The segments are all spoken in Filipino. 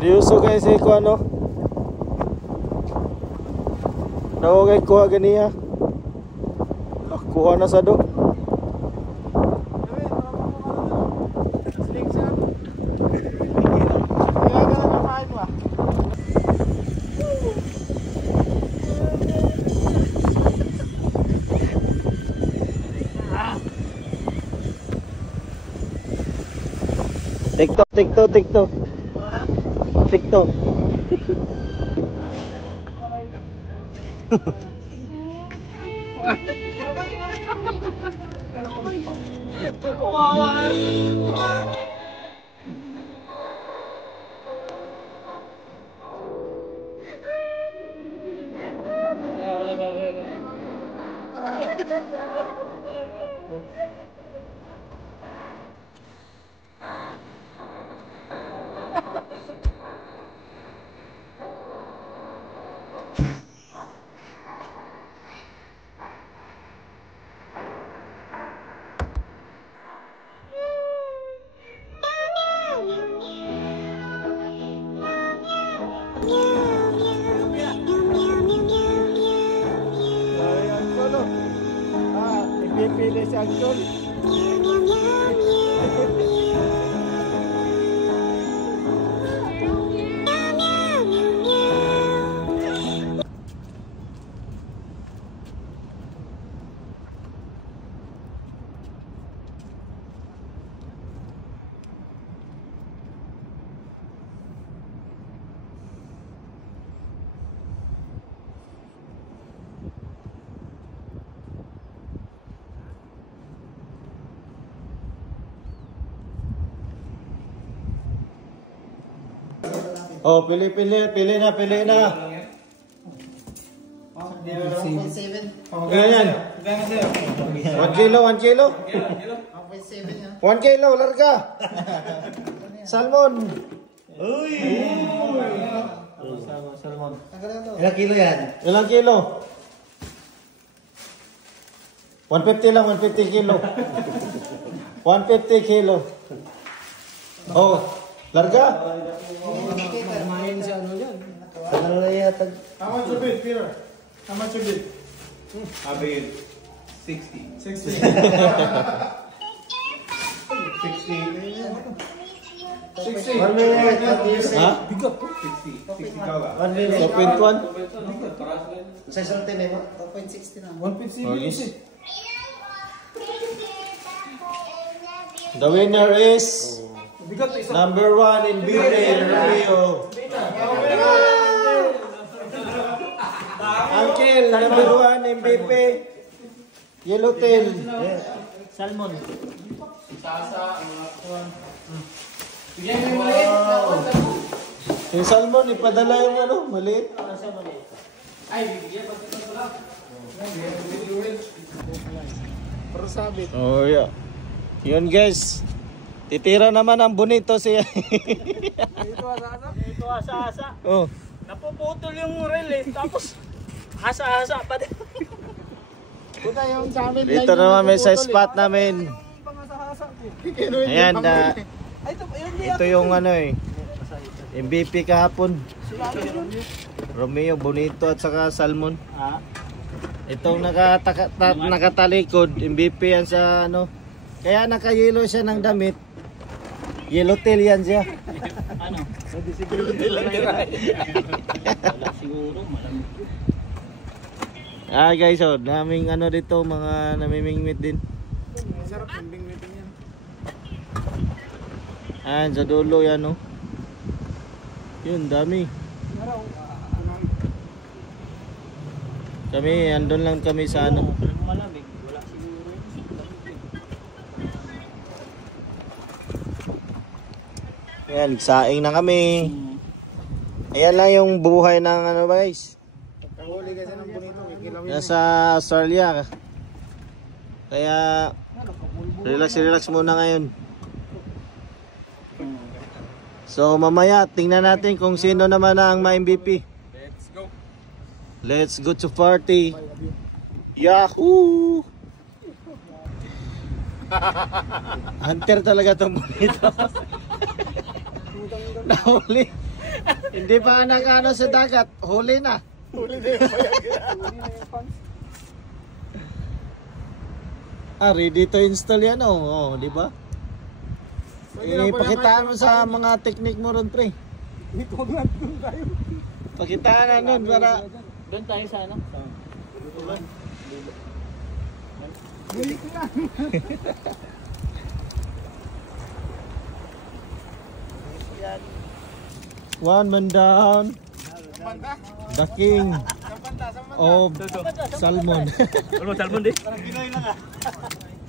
Seryoso guys ko ano. Daw kay kuha ganiya. Kuha na sa do. TikTok. Pipili si Angkol. Oh, pili na. 1.7. Ganyan. 1 kilo. 1 kilo, larga. Salmon. Uy! Salmon. Ilang kilo yan? Ilang kilo? 150 lang, 150 kilo. 150 kilo. Oh, larga? Ano na yata? How much a bit, Peter? How much a bit? I bid 60. 60. 60. 60. 1 minute. Ha? 60 dollar. 1 minute. 2.1? Sa sorte na mo? 2.60 na. 150 Oh, minutes. yes. The winner is number 1 in Billionaire Rio. Uncle, number 1 MVP. Yellowtail. Salmon. Yung salmon, ipadala yung ano, maliit. Pero sabit. Oh, yeah. Yun guys. Titira naman ang bonito siya. Ito asa-asa. Oh. Napuputol yung reel eh. Tapos asa-asa pa din. Puta yung sa amin. Dito naman may sa spot namin. Ayan, ito yung ano eh. MVP kahapon. Romeo Bonito at saka Salmon. Itong nakatalikod, MVP yan sa ano. Kaya naka-yellow siya ng damit. Yellowtail yan siya. Ano? Siguro malamig. guys, oh, daming ano dito, mga namimingwit din. Sarap yung bingwitin yan. Ayan, sa dulo yan, oh. Yun, dami. Kami, andun lang kami sa ano. Malamig. Wala siguro. Ayan, saing na kami. Ayan lang yung buhay ng ano ba guys. Kahuli kasi ng bonito. Kikilaw yun. Nasa Australia. Kaya relax muna ngayon. So mamaya tingnan natin kung sino naman ang ma-MVP. Let's go to party. Yahoo! Hunter talaga tong bonito. Nahuli. Hindi pa nakano sa dagat, huli na. Ready to install yan oh, di ba? Pakitaan mo sa mga technique mo ron, pre. Pakitaan na nun para... Doon tayo sa ano? One man down. The king of salmon. Ano salmon di?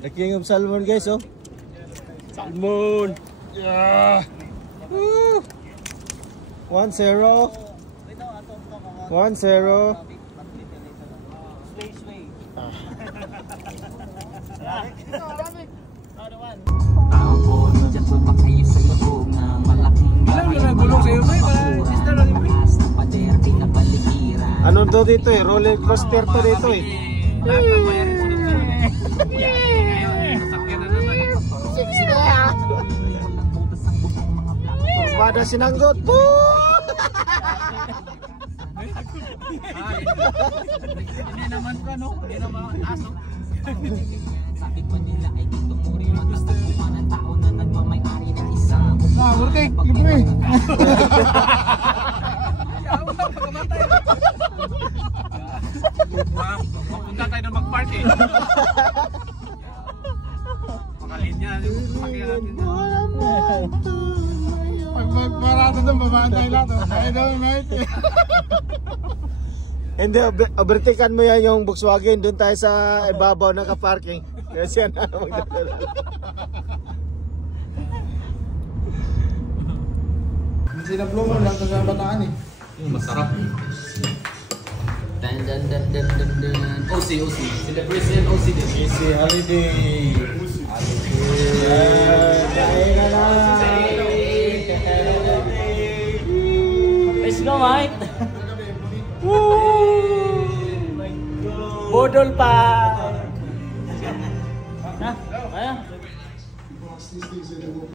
The king of salmon, guys, oh. Salmon. Yeah. Woo. 1-0. 1-0. Ano to dito eh? Roller coaster to dito eh. Pada sinanggot po. Hindi naman ka no? Hindi naman aso. Sabi pa nila ay dito muri matagpuan ng tao na nagmamay-ari ng isang Burke, libre. Punta tayo na mag-park eh. Makalinya yung sakyan natin. Pag magparado doon, babaan tayo lahat. Kaya daw, mate. Hindi, overtaken mo yan yung Volkswagen. Doon tayo sa ibabaw naka-parking. Kasi yan na magdadala. Sinablo mo lang sa bataan eh. Masarap. dan OC sila president OC din. Easy holiday. Kain na na. Let's go, mate. Woo! Bodol pa. Ha? Ayan.